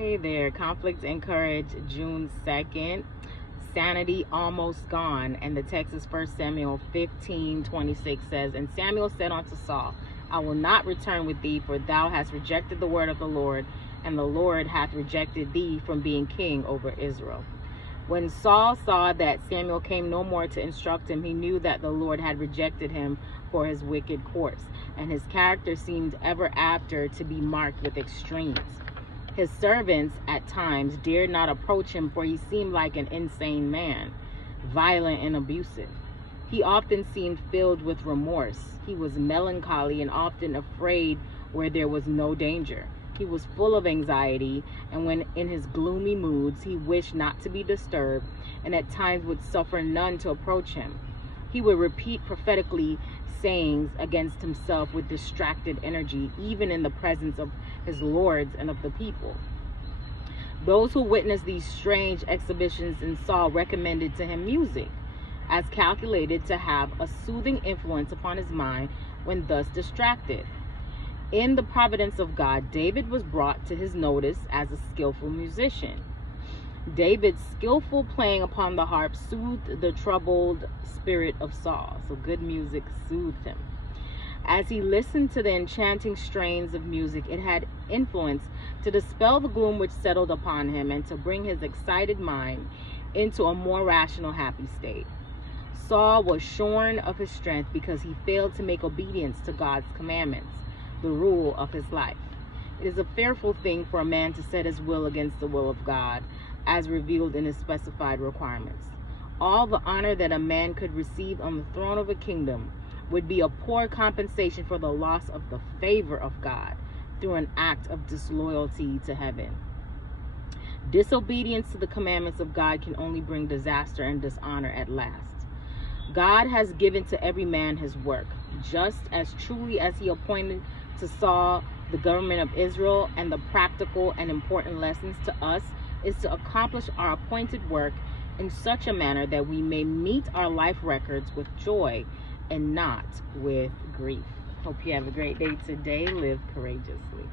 Hey there, Conflict and Courage, June 2nd. Sanity almost gone. And the text is 1 Samuel 15:26 says, And Samuel said unto Saul, I will not return with thee, for thou hast rejected the word of the Lord, and the Lord hath rejected thee from being king over Israel. When Saul saw that Samuel came no more to instruct him, he knew that the Lord had rejected him for his wicked course, and his character seemed ever after to be marked with extremes. His servants at times dared not approach him, for he seemed like an insane man, violent and abusive. He often seemed filled with remorse. He was melancholy and often afraid where there was no danger. He was full of anxiety, and when in his gloomy moods, he wished not to be disturbed, and at times would suffer none to approach him. He would repeat prophetically sayings against himself with distracted energy, even in the presence of his lords and of the people. Those who witnessed these strange exhibitions in Saul recommended to him music, as calculated to have a soothing influence upon his mind when thus distracted. In the providence of God, David was brought to his notice as a skillful musician. David's skillful playing upon the harp soothed the troubled spirit of Saul. So good music soothed him. As he listened to the enchanting strains of music, it had influence to dispel the gloom which settled upon him and to bring his excited mind into a more rational, happy state. Saul was shorn of his strength because he failed to make obedience to God's commandments, the rule of his life. It is a fearful thing for a man to set his will against the will of God, as revealed in his specified requirements. All the honor that a man could receive on the throne of a kingdom would be a poor compensation for the loss of the favor of God through an act of disloyalty to heaven. Disobedience to the commandments of God can only bring disaster and dishonor at last. God has given to every man his work, just as truly as he appointed to Saul the government of Israel, and the practical and important lessons to us is to accomplish our appointed work in such a manner that we may meet our life records with joy and not with grief. Hope you have a great day today. Live courageously.